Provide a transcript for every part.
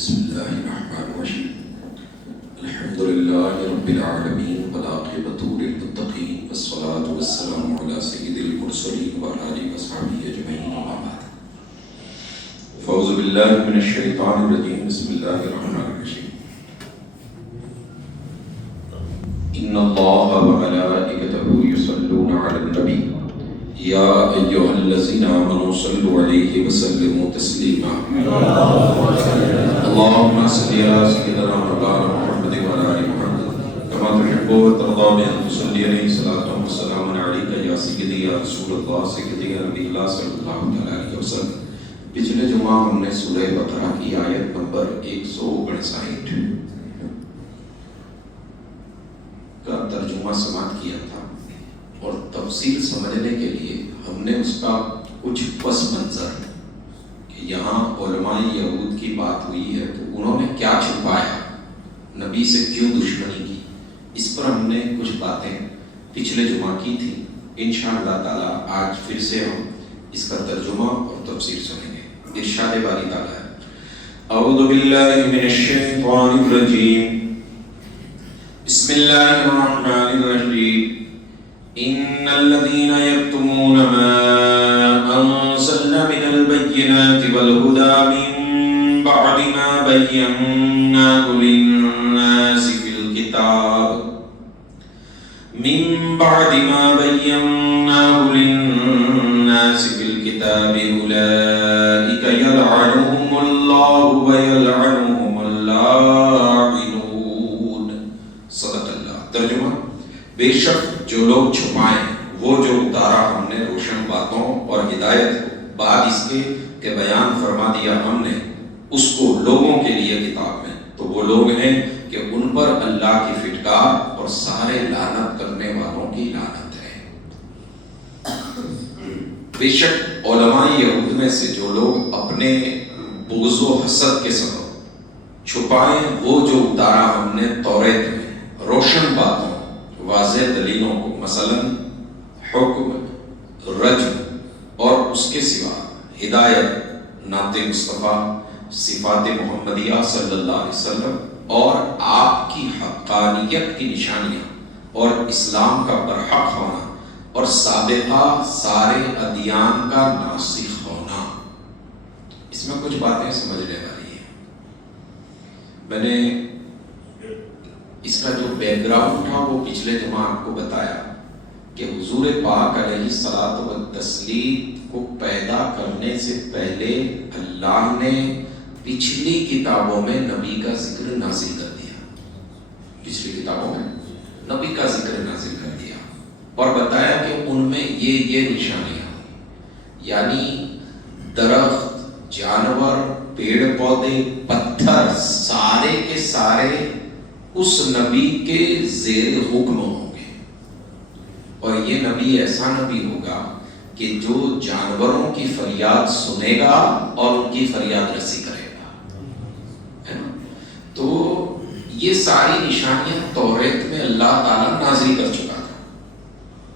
بسم الله الرحمن الرحيم الحمد لله رب العالمين والعاقبة للمتقين والصلاة والسلام على سيد المرسلين وعلى آله وصحبه أجمعين أما بعد فأعوذ بالله من الشيطان الرجيم بسم الله الرحمن الرحيم إن الله وملائكته يصلون على النبي يا أيها الذين آمنوا صلوا عليه وسلموا تسليما اللهم صل على سيدنا مولانا محمد وعلى آل محمد كما تحب وترضى بأن تصلي عليه صلاة وسلام عليك يا سيدي يا رسول الله سيدي يا نبي الله صلی اللہ علیہ وسلم. پچھلے جمعہ ہم نے سورہ بقرہ کی آیت نمبر 159 کا ترجمہ سماعت کیا تھا اور تفصیل سمجھنے کے لیے ہم نے اس کا کچھ پس منظر کہ یہاں علماء یہود کی بات ہوئی ہے تو انہوں نے کیا چھپایا، نبی سے کیوں دشمنی کی، اس پر ہم نے کچھ باتیں پچھلے جمعہ کی تھی. انشاءاللہ تعالی آج پھر سے ہم اس کا ترجمہ اور تفسیر سنیں گے. ارشاد باری تعالی ہے اعوذ باللہ من الشیطان الرجیم بسم اللہ الرحمن الرحیم ان الذين يكتمون ما انزلنا من البينات والهدى من بعد ما بيناه للناس في الكتاب اولئك يلعنهم الله ويلعنهم اللاعنون. صدق اللہ. ترجمہ: بے شک جو لوگ چھپائیں وہ جو اتارا ہم نے روشن باتوں اور ہدایت کو بعد اس کے کہ بیان فرما دیا ہم نے اس کو لوگوں کے لیے کتاب میں، تو وہ لوگ ہیں کہ ان پر اللہ کی فٹکار اور سارے لعنت کرنے والوں کی لعنت ہے. بے شک علماء یہود میں سے جو لوگ اپنے بغض و حسد کے سبب چھپائیں وہ جو اتارا ہم نے توریت میں روشن باتوں واضح دلیلوں کو، مثلا حکم، رجم اور اس کے سوا ہدایت، نعت مصطفیٰ، صفات محمدیہ صلی اللہ علیہ وسلم اور آپ کی حقانیت کی نشانیاں اور اسلام کا برحق ہونا اور سابقہ سارے ادیان کا ناسخ ہونا. اس میں کچھ باتیں سمجھنے والی ہیں. میں نے اس کا جو بیک گراؤنڈ تھا وہ پچھلے جمعہ آپ کو بتایا کہ حضور پاک علیہ الصلوۃ والتسلیم کو پیدا کرنے سے پہلے اللہ نے پچھلی کتابوں میں نبی کا ذکر نازل کر دیا. پچھلی کتابوں میں نبی کا ذکر نازل کر دیا اور بتایا کہ ان میں یہ نشانیاں، یعنی درخت، جانور، پیڑ پودے، پتھر، سارے کے سارے اس نبی کے زیر حکم ہوں گے. اور یہ نبی ایسا نبی ہوگا کہ جو جانوروں کی فریاد سنے گا اور ان کی فریاد رسی کرے گا. تو یہ ساری نشانیاں توریت میں اللہ تعالیٰ نازل کر چکا تھا.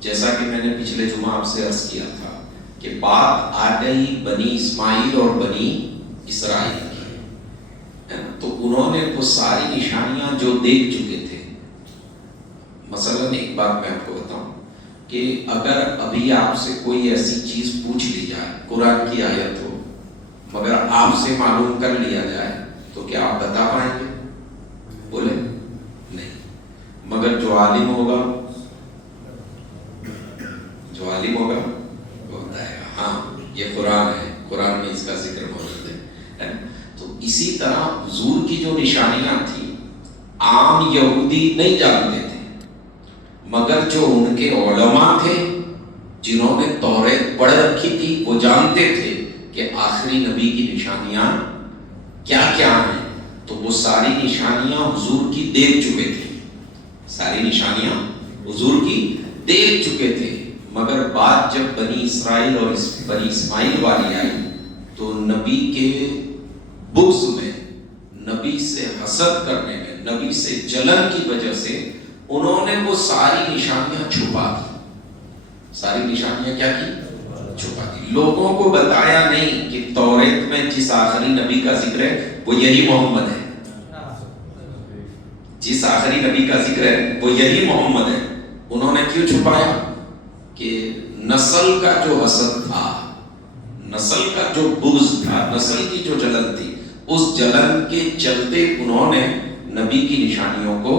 جیسا کہ میں نے پچھلے جمعہ آپ سے عرض کیا تھا کہ بات آ گئی بنی اسماعیل اور بنی اسرائیل کی، تو انہوں نے وہ ساری نشانیاں جو دیکھ چکے تھے. مثلا ایک بات میں آپ کو بتاؤں کہ اگر ابھی آپ سے کوئی ایسی چیز پوچھ لی جائے، قرآن کی آیت ہو، مگر آپ سے معلوم کر لیا جائے تو کیا آپ بتا پائیں گے؟ بولے نہیں. مگر جو عالم ہوگا وہ بتائے گا ہاں یہ قرآن ہے، قرآن میں اس کا ذکر موجود ہے. تو اسی طرح حضور کی جو نشانیاں تھیں عام یہودی نہیں جانتے تھے، مگر جو ان کے علماء تھے جنہوں نے توریت پڑھ رکھی تھی وہ جانتے تھے کہ آخری نبی کی نشانیاں کیا کیا ہیں. تو وہ ساری نشانیاں حضور کی دیکھ چکے تھے، ساری نشانیاں حضور کی دیکھ چکے تھے. مگر بات جب بنی اسرائیل اور بنی اسماعیل والی آئی تو نبی کے بغض میں، نبی سے حسد کرنے میں، نبی سے جلن کی وجہ سے انہوں نے وہ ساری نشانیاں چھپا دی. ساری نشانیاں کیا کی؟ چھپا دی. لوگوں کو بتایا نہیں کہ توریت میں جس آخری نبی کا ذکر ہے وہ یہی محمد ہے. جس آخری نبی کا ذکر ہے وہ یہی محمد ہے. انہوں نے کیوں چھپایا؟ کہ نسل کا جو حسد تھا، نسل کا جو بغض تھا، نسل کی جو جلن تھی، اس جلن کے چلتے انہوں نے نبی کی نشانیوں کو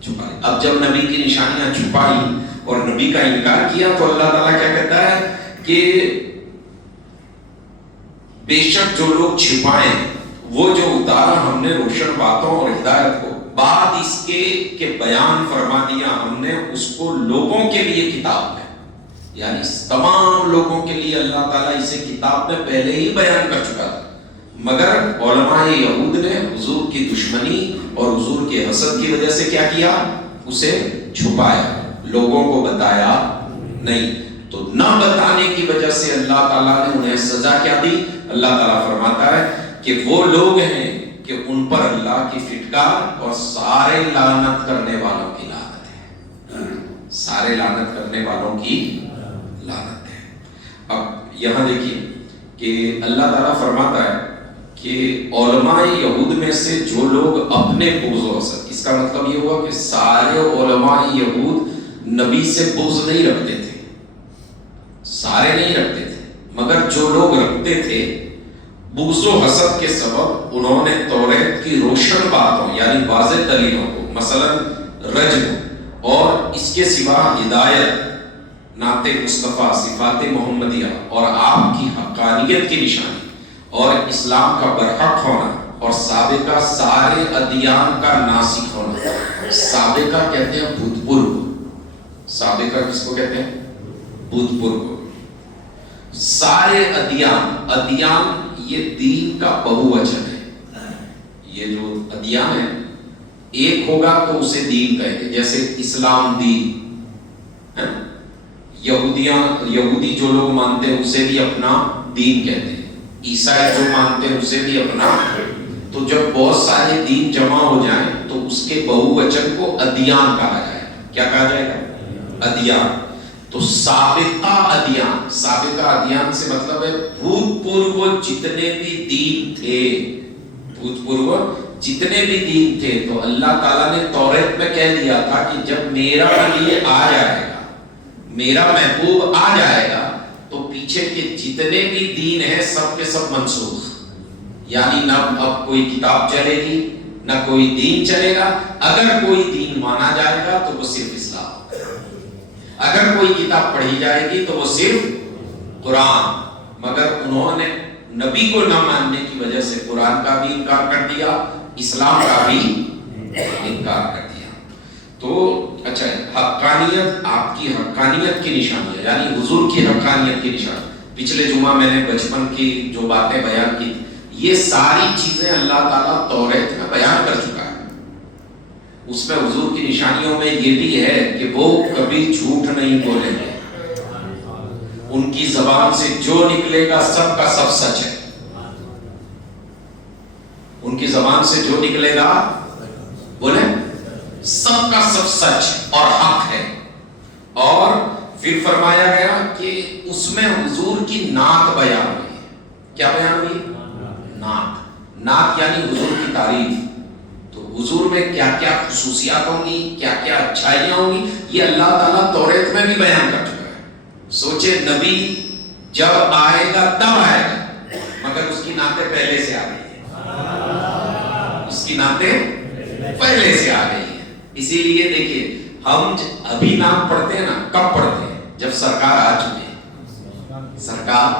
چھپائی. اب جب نبی کی نشانیاں چھپائی اور نبی کا انکار کیا تو اللہ تعالیٰ کیا کہتا ہے کہ بے شک جو لوگ چھپائیں وہ جو اتارا ہم نے روشن باتوں اور ہدایت کو، بعد اس کے کہ بیان فرما دیا ہم نے اس کو لوگوں کے لیے کتاب میں، یعنی تمام لوگوں کے لیے اللہ تعالیٰ اسے کتاب میں پہلے ہی بیان کر چکا تھا. مگر علماء یہود نے حضور کی دشمنی اور حضور کے حسد کی وجہ سے کیا کیا؟ اسے چھپایا، لوگوں کو بتایا نہیں. تو نہ بتانے کی وجہ سے اللہ تعالیٰ نے انہیں سزا کیا دی؟ اللہ تعالیٰ فرماتا ہے کہ وہ لوگ ہیں کہ ان پر اللہ کی فٹکار اور سارے لعنت کرنے والوں کی لعنت ہے. سارے لعنت کرنے والوں کی لعنت ہے. اب یہاں دیکھیے کہ اللہ تعالیٰ فرماتا ہے کہ علماء یہود میں سے جو لوگ اپنے بغض و حسد، اس کا مطلب یہ ہوا کہ سارے علماء یہود نبی سے بغض نہیں رکھتے تھے، سارے نہیں رکھتے تھے، مگر جو لوگ رکھتے تھے بغض و حسد کے سبب انہوں نے توریت کی روشن باتوں یعنی واضح دلیلوں کو، مثلا رجم اور اس کے سوا ہدایت، نعت مصطفیٰ، صفات محمدیہ اور آپ کی حقانیت کی نشانی اور اسلام کا برحق ہونا اور سابقہ سارے ادیان کا ناسخ ہونا. سابقہ کہتے ہیں بھوتپورو. سابقہ کس کو کہتے ہیں؟ بھوتپورو کو. سارے ادیان، ادیان یہ دین کا بہووچن ہے. یہ جو ادیان ہے ایک ہوگا تو اسے دین کہیں گے، جیسے اسلام دین، یہودی جو لوگ مانتے ہیں اسے بھی اپنا دین کہتے ہیں، عیسائی جو مانتے ہیں اسے بھی اپنا. تو جب بہت سارے دین جمع ہو جائیں تو اس کے بہووچن کو ادیان کہا جائے گا. کیا کہا جائے گا؟ ادیان. تو سابقہ ادیان، سابقہ ادیان سے مطلب ہے بھوتپورو جتنے بھی دین تھے، بھوتپورو جتنے بھی دین تھے. تو اللہ تعالیٰ نے توریت میں کہہ دیا تھا کہ جب میرا ولی آ جائے گا، میرا محبوب آ جائے گا تو پیچھے کے جتنے بھی دین ہیں سب کے سب منسوخ. یعنی نہ اب کوئی کتاب چلے گی نہ کوئی دین چلے گا. اگر کوئی دین مانا جائے گا تو وہ صرف اسلام، اگر کوئی کتاب پڑھی جائے گی تو وہ صرف قرآن. مگر انہوں نے نبی کو نہ ماننے کی وجہ سے قرآن کا بھی انکار کر دیا، اسلام کا بھی انکار کر دیا. تو اچھا، حقانیت، آپ کی حقانیت کی نشانی ہے، یعنی حضور کی حقانیت کی نشانی. پچھلے جمعہ میں نے بچپن کی جو باتیں بیان کی، یہ ساری چیزیں اللہ تعالیٰ توریت میں بیان کر چکا ہے. اس میں حضور کی نشانیوں میں یہ بھی ہے کہ وہ کبھی جھوٹ نہیں بولیں گے. ان کی زبان سے جو نکلے گا سب کا سب سچ ہے. ان کی زبان سے جو نکلے گا بولے سب کا سب سچ اور حق ہے. اور پھر فرمایا گیا کہ اس میں حضور کی نعت بیان ہوئی. کیا بیان ہوئی؟ نعت. نعت یعنی حضور کی تعریف. تو حضور میں کیا کیا خصوصیات ہوں گی، کیا کیا اچھائیاں ہوں گی، یہ اللہ تعالیٰ توریت میں بھی بیان کر چکا ہے. سوچے نبی جب آئے گا تب آئے گا، مگر اس کی نعتیں پہلے سے آ گئی ہیں. اس کی نعتیں پہلے سے آ گئی ہیں. اسی لیے دیکھیے ہم ابھی نعت پڑھتے ہیں نا، کب پڑھتے ہیں؟ جب سرکار آ چکے ہیں. سرکار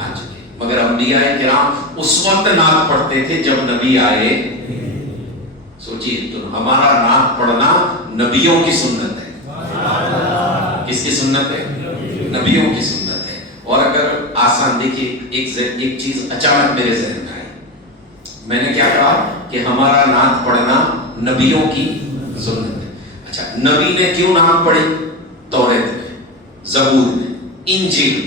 آ چکے ہیں. مگر انبیاء کرام اس وقت نعت پڑھتے تھے جب نبی آئے. سوچیے، تو ہمارا نعت پڑھنا نبیوں کی سنت ہے. کس کی سنت ہے؟ نبیوں کی سنت ہے. اور اگر آسان دیکھیے، ایک چیز اچانک میرے ذہن میں آئی. میں نے کیا کہا کہ ہمارا نعت پڑھنا نبیوں کی سنت ہے. اچھا، نبی نے کیوں نعت پڑھی؟ توریت میں، زبور میں، انجیل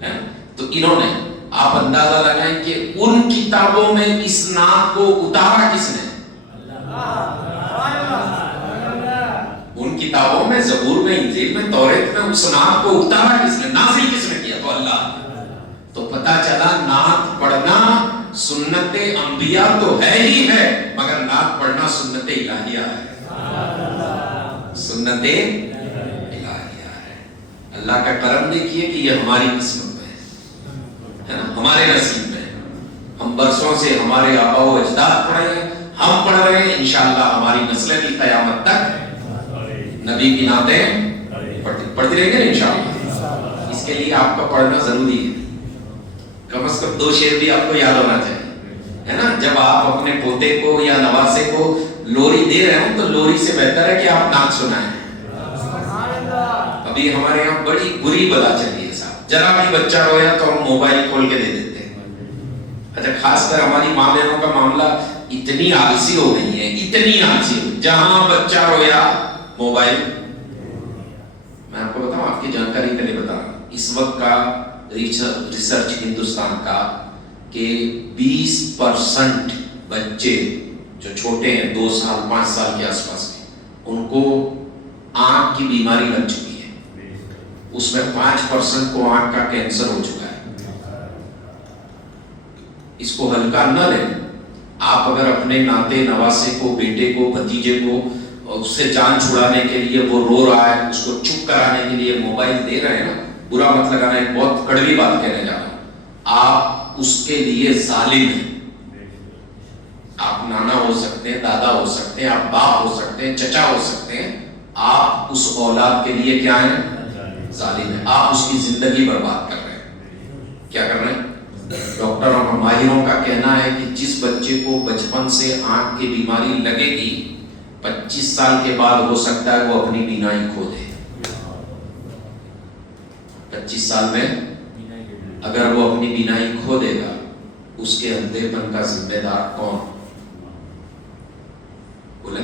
میں. تو انہوں نے، آپ اندازہ لگائیں کہ ان کتابوں میں اس نعت کو اتارا کس نے؟ ان کتابوں میں، زبور میں، انجیل میں، توریت میں اس نعت کو اتارا کس نے؟ نازل کس نے کیا؟ تو اللہ پتا چلا نعت پڑھنا سنت انبیاء تو ہے ہی ہے، مگر نعت پڑھنا سنت الہیہ ہے، سنت الہیہ ہے۔ اللہ کا کرم دیکھیے کہ یہ ہماری قسمت میں ہے نا، ہمارے نصیب میں۔ ہم برسوں سے ہمارے آباء و اجداد پڑھ رہے ہیں، ہم پڑھ رہے ہیں، انشاءاللہ ہماری نسلیں بھی قیامت تک نبی کی نعتیں پڑھتی رہیں گے انشاءاللہ۔ اس کے لیے آپ کا پڑھنا ضروری ہے، کم از کم 2 شعر بھی آپ کو یاد ہونا چاہیے، ہے نا۔ جب آپ اپنے پوتے کو یا نواسے کو لوری دے رہے ہوں تو لوری سے بہتر ہے کہ آپ نعت سنائیں۔ ابھی ہمارے یہاں بڑی بری بلا چلی ہے صاحب، ذرا بھی بچہ رویا تو ہم موبائل کھول کے دے دیتے ہیں۔ اچھا، خاص کر ہماری ماں بہنوں کا معاملہ اتنی آلسی ہو گئی ہے، اتنی آلسی ہو، جہاں بچہ رویا موبائل۔ میں آپ کو بتاؤں، آپ کی جانکاری کے لیے بتا رہا ہوں، اس وقت کا ریسرچ ہندوستان کا کہ 20% بچے جو چھوٹے ہیں 2 سال 5 سال کے آس پاس کے، ان کو آنکھ کی بیماری لگ چکی ہے، اس میں 5% کو آنکھ کا کینسر ہو چکا ہے۔ اس کو ہلکا نہ لیں۔ آپ اگر اپنے ناتے نواسے کو، بیٹے کو، بھتیجے کو اس سے جان چھڑانے کے لیے، وہ رو رہا ہے اس کو چپ کرانے کے لیے موبائل دے رہے ہیں نا، برا مت لگانا، ایک بہت کڑوی بات کہنے جا رہا ہوں، آپ اس کے لیے ظالم ہیں۔ آپ نانا ہو سکتے ہیں، دادا ہو سکتے ہیں، آپ باپ ہو سکتے ہیں، چچا ہو سکتے ہیں، آپ اس اولاد کے لیے کیا ہیں؟ ظالم ہیں۔ آپ اس کی زندگی برباد کر رہے ہیں۔ کیا کر رہے ہیں؟ ڈاکٹروں اور ماہروں کا کہنا ہے کہ جس بچے کو بچپن سے آنکھ کی بیماری لگے گی، 25 سال کے بعد ہو سکتا ہے وہ اپنی بینائی کھو دے۔ 25 سال میں اگر وہ اپنی بینائی کھو دے گا، اس کے اندھے پن کا ذمہ دار کون؟ بولے،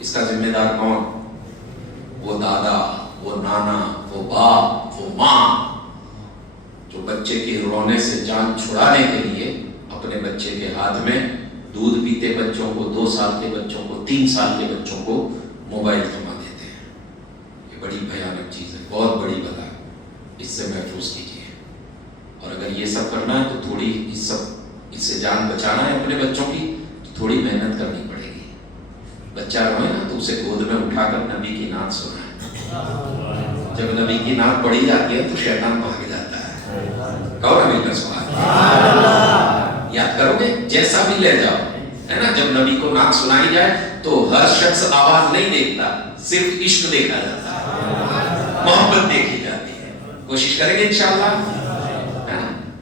اس کا ذمہ دار کون؟ وہ دادا، وہ نانا، وہ باپ، وہ ماں، جو بچے کے رونے سے جان چھڑانے کے لیے اپنے بچے کے ہاتھ میں دودھ پیتے بچوں کو، 2 سال کے بچوں کو، 3 سال کے بچوں کو موبائل تھما دیتے ہیں۔ یہ بڑی بھیانک چیز ہے، بہت بڑی بلا ہے، اس سے محفوظ کیجیے۔ اور اگر یہ سب کرنا ہے تو تھوڑی اس سے جان بچانا ہے اپنے بچوں کی، تو تھوڑی محنت کرنی پڑے گی۔ بچہ روئے نا تو اسے گود میں اٹھا کر نبی کی نعت سنائے۔ جب نبی کی نعت پڑھی جاتی ہے تو شیطان بھاگ جاتا ہے۔ کہو نبی کا سبحان، یاد کرو گے، جیسا بھی لے جاؤ، ہے نا۔ جب نبی کو نعت سنائی جائے تو ہر شخص آواز نہیں دیکھتا، صرف عشق دیکھا جاتا ہے، محبت دیکھی جاتی ہے۔ کوشش کریں گے انشاءاللہ،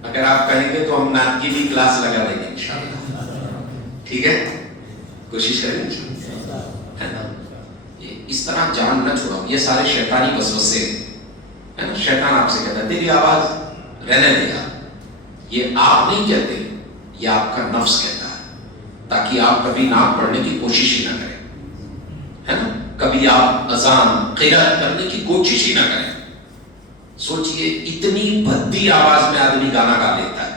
اگر آپ کہیں گے تو ہم نعت کی بھی کلاس لگا دیں گے انشاءاللہ، ٹھیک ہے؟ کوشش کریں انشاءاللہ، ہے نا۔ اس طرح جان نہ چھوڑاؤ، یہ سارے شیطانی وسوسے ہے نا۔ شیطان آپ سے کہتا ہے تیری آواز رہنے دے گا، یہ آپ نہیں کہتے، یہ آپ کا نفس کہتا ہے، تاکہ آپ کبھی نعت پڑھنے کی کوشش ہی نہ کریں، ہے نا۔ کبھی آپ اذان قرات کرنے کی کوشش ہی نہ کریں۔ سوچئے، اتنی بھدی آواز میں آدمی گانا گا لیتا ہے،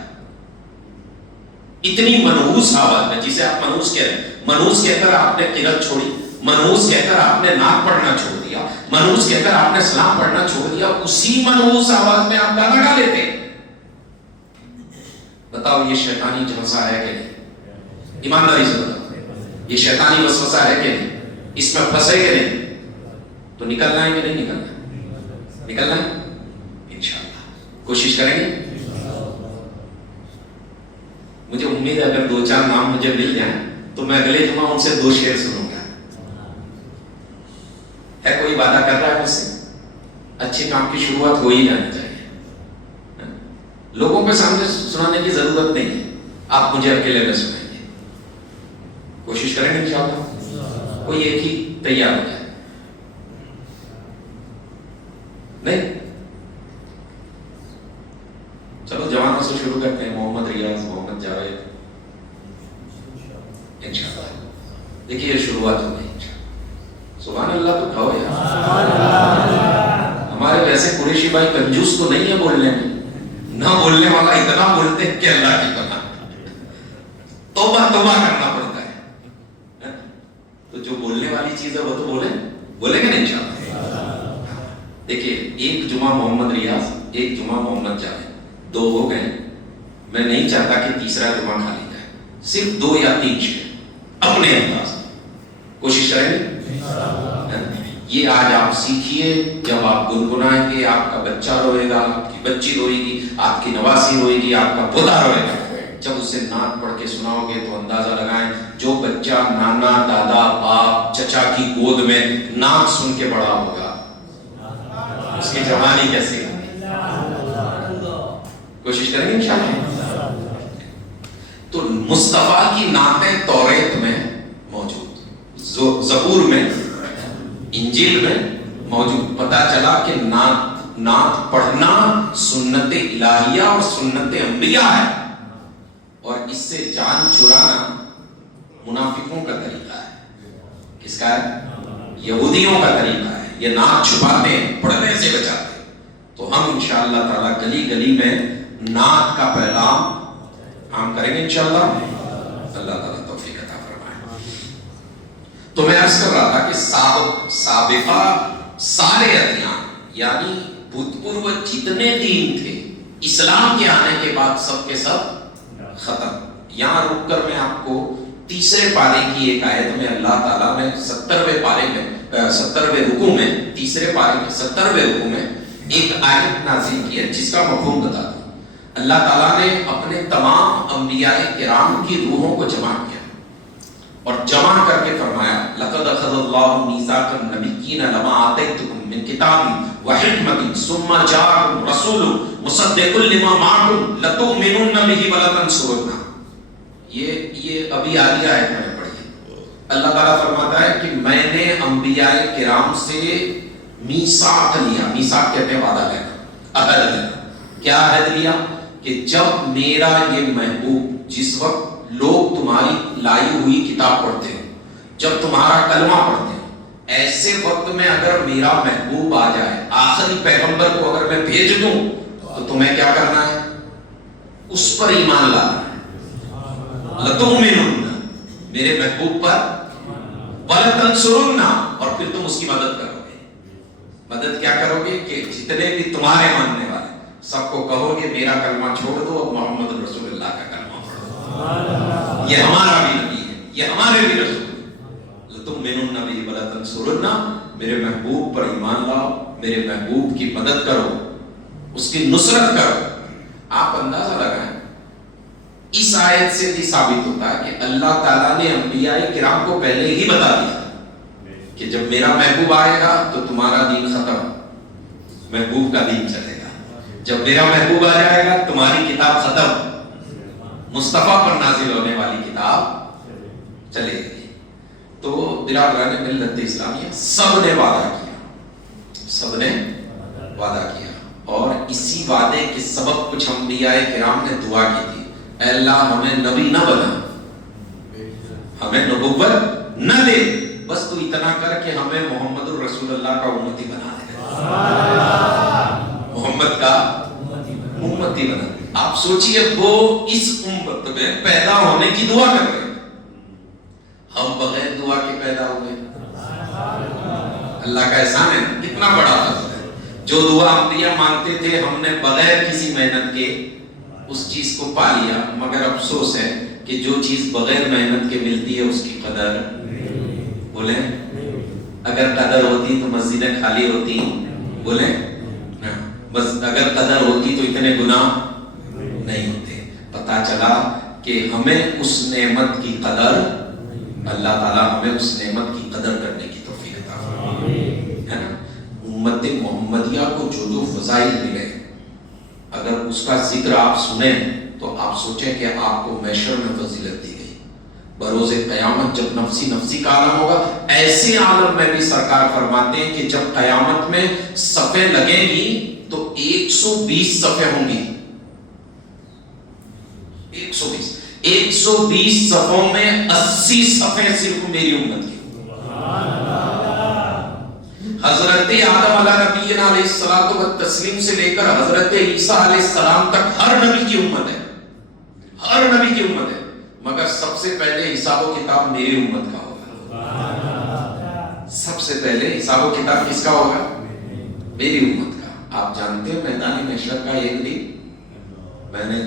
اتنی منحوس آواز میں، جسے آپ منحوس کہہ رہے ہیں، منحوس کہہ کر آپ نے قرات چھوڑی، منحوس کہہ کر آپ نے نعت پڑھنا چھوڑ دیا، منحوس کہہ کر آپ نے سلام پڑھنا چھوڑ دیا، اسی منحوس آواز میں آپ گانا گا لیتے ہیں۔ بتاؤ یہ شیطانی جھنسا ہے کہ نہیں؟ ایمانداری سے بتاؤ، یہ شیطانی وسوسہ ہے کہ نہیں؟ اس میں پھنسے کہ نہیں؟ تو نکلنا ہے کہ نہیں نکلنا؟ نکلنا ہے انشاءاللہ، کوشش کریں گے۔ مجھے امید ہے اگر 2-4 نام مجھے مل جائیں تو میں اگلے جمعہ ان سے 2 شعر سنوں گا۔ ہے کوئی وعدہ کر رہا ہے مجھ سے؟ اچھے کام کی شروعات ہو ہی جانی چاہیے۔ لوگوں کے سامنے سنانے کی ضرورت نہیں ہے، آپ مجھے اکیلے میں سنائیں گے۔ کوشش کریں گے انشاءاللہ، کوئی ایک ہی تیار ہو جائے۔ نہیں، چلو جوانوں سے شروع کرتے ہیں، محمد ریاض، محمد جاوید، انشاءاللہ۔ دیکھیے یہ شروعات ہو گئی، سبحان اللہ تو کہو یار۔ ہمارے ویسے قریشی بھائی کنجوس تو نہیں ہے بولنے میں، نہ بولنے والا اتنا بولتے ہیں کہ اللہ کی پناہ، توبہ کرنا پڑتا ہے۔ تو جو بولنے والی چیز ہے وہ تو بولیں گے نا انشاءاللہ۔ دیکھیے، ایک جمعہ محمد ریاض، ایک جمعہ محمد جاوید، 2 ہو گئے، میں نہیں چاہتا کہ تیسرا جمعہ کھالی جائے، صرف 2 یا 3 شعر اپنے انداز کوشش کریں گے۔ یہ آج آپ سیکھیے، جب آپ گنگنائیں گے آپ کا بچہ روئے گا، آپ کی بچی روئے گی، آپ کی نواسی روئے گی، آپ کا پوتا روئے گا، جب اسے نعت پڑھ کے سناؤ گے تو اندازہ لگائیں جو بچہ نانا دادا باپ چچا کی گود میں نعت سن کے بڑا ہوگا اس کی جوانی کیسی ہوگی۔ کوشش کریں گے انشاءاللہ۔ تو مصطفیٰ کی نعتیں توریت میں موجود، زبور میں، انجیل میں موجود۔ پتہ چلا کہ نعت پڑھنا سنت الہیہ اور سنت انبیاء ہے، اور اس سے جان چرانا منافقوں کا طریقہ ہے۔ کس کا ہے؟ یہودیوں کا طریقہ ہے۔ یہ نعت چھپاتے ہیں، پڑھنے سے بچاتے ہیں۔ تو ہم انشاءاللہ تعالی گلی گلی میں نعت کا پیغام عام کریں گے انشاءاللہ۔ اللہ تعالیٰ توفیق عطا فرمائے۔ تو میں عرض کر رہا تھا کہ سابقہ سارے ادیان یعنی بھوتپورو جتنے دین تھے اسلام کے آنے کے بعد سب کے سب ختم۔ یہاں رک کر میں آپ کو تیسرے پارے کی ایک آیت میں اللہ تعالیٰ نے 70ویں پارے میں 70ویں رکوع میں تیسرے پارے میں 70ویں رکوع میں ایک آیت نازل کی ہے جس کا مفہوم بتا دوں۔ اللہ تعالیٰ نے اپنے تمام انبیاء کرام کی روحوں کو جمع کیا اور جمع کر کے فرمایا لقد اخذ اللہ میثاق النبیین لما آتیتکم من کتاب وحکمت ثم جاءکم رسول مصدق لما معکم لتؤمنن بہ ولتنصرنہ۔ یہ ابھی آدھی آیت میں نے پڑھی۔ اللہ تعالیٰ فرماتا ہے کہ میں نے انبیاء کرام سے میثاق لیا۔ میثاق کہتے ہیں وعدہ لینا، عہد لینا۔ کیا عہد لیا؟ کہ جب میرا یہ محبوب، جس وقت لوگ تمہاری لائی ہوئی کتاب پڑھتے ہیں، جب تمہارا کلمہ پڑھتے ہیں، ایسے وقت میں اگر میرا محبوب آ جائے، آخری پیغمبر کو اگر میں بھیج دوں تو تمہیں کیا کرنا ہے؟ اس پر ایمان لانا ہے۔ لتؤمنن، میرے محبوب پر، ولتنصرن، اور پھر تم اس کی مدد کرو گے۔ مدد کیا کرو گے؟ کہ جتنے بھی تمہارے ماننے والے سب کو کہو گے میرا کلمہ چھوڑ دو، اب محمد رسول اللہ کا کلمہ پڑھو۔ یہ ہمارا بھی نبی ہے، یہ ہمارے بھی رسول ہے۔ لتؤمنن بہ ولتنصرن، میرے محبوب پر ایمان لاؤ، میرے محبوب کی مدد کرو، اس کی نصرت کرو۔ آپ اندازہ لگائیں، اس آیت سے بھی ثابت ہوتا ہے کہ اللہ تعالیٰ نے انبیاء کرام کو پہلے ہی بتا دیا کہ جب میرا محبوب آئے گا تو تمہارا دین ختم، محبوب کا دین چلے گا۔ جب میرا محبوب آ جائے گا تمہاری کتاب ختم، مصطفیٰ پر نازل ہونے والی کتاب چلے گی۔ تو برادران ملت اسلامیہ سب نے وعدہ کیا، سب نے وعدہ کیا، اور اسی وعدے کے سبب کچھ انبیاء کرام نے دعا کی تھی، اے اللہ ہمیں نبی نہ بنا، ہمیں نبوت نہ دے، بس تو اتنا کر کہ ہمیں محمد الرسول اللہ کا امتی بنا دے، محمد کا امتی بنا دے۔ آپ سوچئے وہ اس امت میں پیدا ہونے کی دعا کر رہے ہیں، ہم بغیر دعا کے پیدا ہوئے۔ اللہ کا احسان ہے، کتنا بڑا فضل ہے۔ جو دعا انبیاء مانگتے تھے ہم نے بغیر کسی محنت کے اس چیز کو پا لیا، مگر افسوس ہے کہ جو چیز بغیر محنت کے ملتی ہے اس کی قدر بولیں، اگر قدر ہوتی تو مسجدیں خالی ہوتی، بولیں بس اگر قدر ہوتی تو اتنے گناہ نہیں ہوتے۔ پتہ چلا کہ ہمیں اس نعمت کی قدر، اللہ تعالیٰ ہمیں اس نعمت کی قدر کرنے کی توفیق عطا فرمائے، ہے نا۔ امت محمدیہ کو جو جو فضائل ملے، اگر اس کا ذکر آپ سنیں تو آپ سوچیں کہ آپ کو محشر میں فضیلت دی گئی۔ بروز قیامت جب نفسی نفسی کا عالم ہوگا، ایسے عالم میں بھی سرکار فرماتے ہیں کہ جب قیامت میں صفیں لگیں گی تو 120 صفیں ہوں گی، 120 صفوں میں 80 صفیں صرف میری امت کی۔ حضرت آدم علیہ نبینا علیہ الصلوۃ والتسلیم سے لے کر حضرت عیسیٰ علیہ السلام تک ہر نبی کی امت ہے، ہر نبی کی امت ہے، مگر سب سے پہلے حساب و کتاب میری امت کا ہوگا۔ سب سے پہلے حساب و کتاب کس کا ہوگا؟ میری امت کا۔ آپ جانتے ہیں میدان محشر کا ایک دن میں نے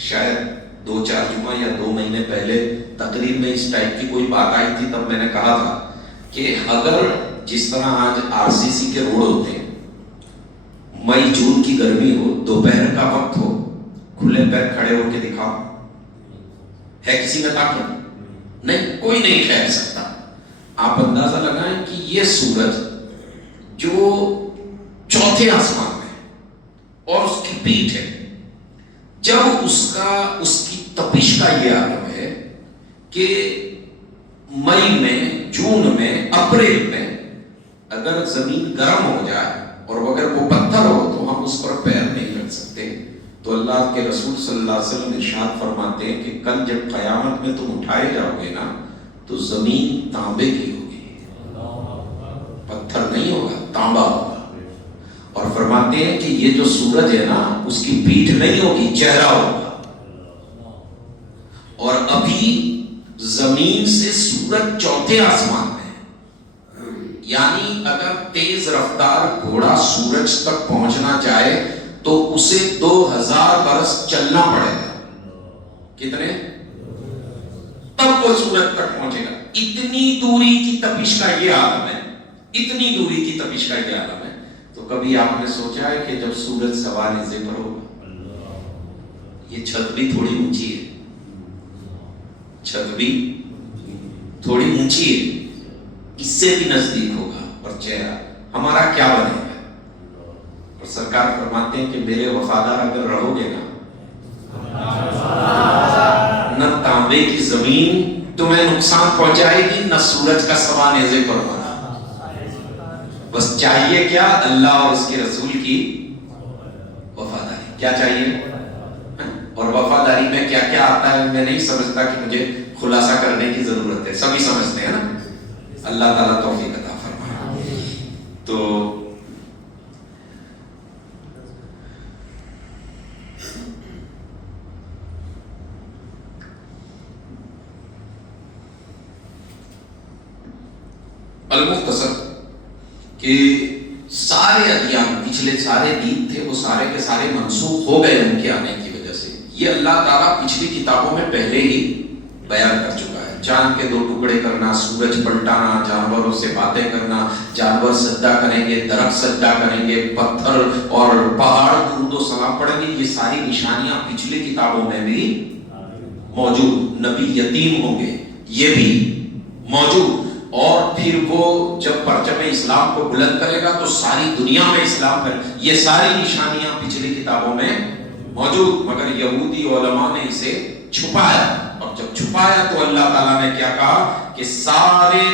شاید 2-4 جمعہ یا 2 مہینے پہلے تقریر میں اس ٹائپ کی کوئی بات آئی تھی، تب میں نے کہا تھا کہ اگر جس طرح آج RCC کے روڈ ہوتے ہیں، مئی جون کی گرمی ہو، دوپہر کا وقت ہو، کھلے پیر کھڑے ہو کے دکھاؤ، ہے کسی میں طاقت؟ نہیں، کوئی نہیں کہہ سکتا۔ آپ اندازہ لگائیں کہ یہ سورج جو چوتھے آسمان میں اور اس کی پیٹھ ہے، جب اس کی تپش کا یہ عالم ہے کہ مئی میں، جون میں، اپریل میں اگر زمین گرم ہو جائے اور اگر وہ پتھر ہو تو ہم اس پر پیر نہیں رکھ سکتے، تو اللہ کے رسول صلی اللہ علیہ وسلم ارشاد فرماتے ہیں کہ کل جب قیامت میں تم اٹھائے جاؤ گے نا تو زمین تانبے کی ہوگی، پتھر نہیں ہوگا، تانبا ہوگا۔ اور فرماتے ہیں کہ یہ جو سورج ہے نا اس کی پیٹھ نہیں ہوگی، چہرہ ہوگا۔ اور ابھی زمین سے سورج چوتھے آسمان میں، یعنی اگر تیز رفتار گھوڑا سورج تک پہنچنا چاہے تو اسے 2000 برس چلنا پڑے گا۔ کتنے؟ تب وہ سورج تک پہنچے گا۔ اتنی دوری کی تپش کا یہ عالم ہے، اتنی دوری کی تپش کا یہ عالم ہے۔ تو کبھی آپ نے سوچا ہے کہ جب سورج سوا نیزے پر ہوگا، یہ چھت بھی تھوڑی اونچی ہے، چھت بھی تھوڑی اونچی ہے، اس سے بھی نزدیک ہوگا، اور چہرہ ہمارا کیا بنے گا؟ اور سرکار فرماتے ہیں کہ میرے وفادار اگر رہو گے نا، نہ تانبے کی زمین تمہیں نقصان پہنچائے گی، نہ سورج کا سوا نیزے پر ہونا۔ بس چاہیے کیا؟ اللہ اور اس کے رسول کی وفاداری۔ کیا چاہیے؟ اور وفاداری میں کیا کیا آتا ہے میں نہیں سمجھتا کہ مجھے خلاصہ کرنے کی ضرورت ہے، سبھی سمجھتے ہیں نا۔ اللہ تعالیٰ توفیق عطا فرمائے۔ تو المختصر کہ سارے ادیان، پچھلے سارے دین تھے وہ سارے کے سارے منسوخ ہو گئے ان کے آنے کی وجہ سے۔ یہ اللہ تعالیٰ پچھلی کتابوں میں پہلے ہی بیان کر چکا ہے۔ چاند کے 2 ٹکڑے کرنا، سورج پلٹانا، جانوروں سے باتیں کرنا، جانور سجدہ کریں گے، درخت سجدہ کریں گے، پتھر اور پہاڑ درود و سلام پڑھیں گے، یہ ساری نشانیاں پچھلی کتابوں میں بھی موجود۔ نبی یتیم ہوں گے، یہ بھی موجود۔ اور پھر وہ جب پرچم اسلام کو بلند کرے گا تو ساری دنیا میں اسلام ہے، یہ ساری نشانیاں پچھلی کتابوں میں موجود، مگر یہودی علماء نے اسے چھپایا۔ اور جب چھپایا تو اللہ تعالیٰ نے کیا کہا کہ سارے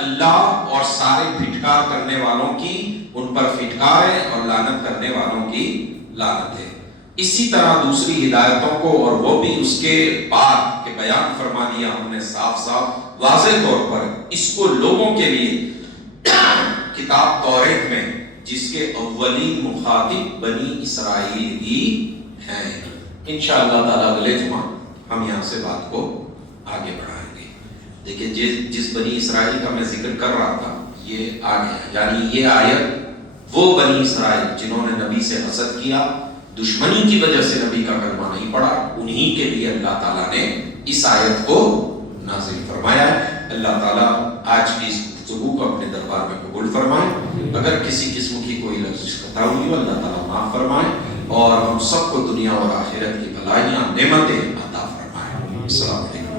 اللہ اور سارے پھٹکار کرنے والوں کی ان پر پھٹکار ہے اور لعنت کرنے والوں کی لعنت ہے۔ اسی طرح دوسری ہدایتوں کو اور وہ بھی اس کے بعد کہ بیان فرما دیا ہم نے صاف صاف واضح طور پر، اس کو لوگوں کے لیے کتاب توریت میں جس کے اولین مخاطب بنی اسرائیل ہی ہیں۔ انشاءاللہ تعالیٰ اگلے جمعہ ہم یہاں سے بات کو آگے بڑھائیں گے۔ دیکھیں جس بنی اسرائیل کا میں ذکر کر رہا تھا یہ آ گیا، یعنی یہ آیت وہ بنی اسرائیل جنہوں نے نبی سے حسد کیا، دشمنی کی وجہ سے نبی کا کلمہ نہیں پڑھا، انہی کے لیے اللہ تعالیٰ نے اس آیت کو نازل فرمایا ہے۔ اللہ تعالیٰ آج کی اس گفتگو کو اپنے دربار میں قبول فرمائے۔ اگر کسی قسم کی کوئی لفظ خطا ہوئی ہو اللہ تعالیٰ معاف فرمائے، اور ہم سب کو دنیا اور آخرت کی بھلائیاں، نعمتیں عطا فرمائے۔ السلام علیکم۔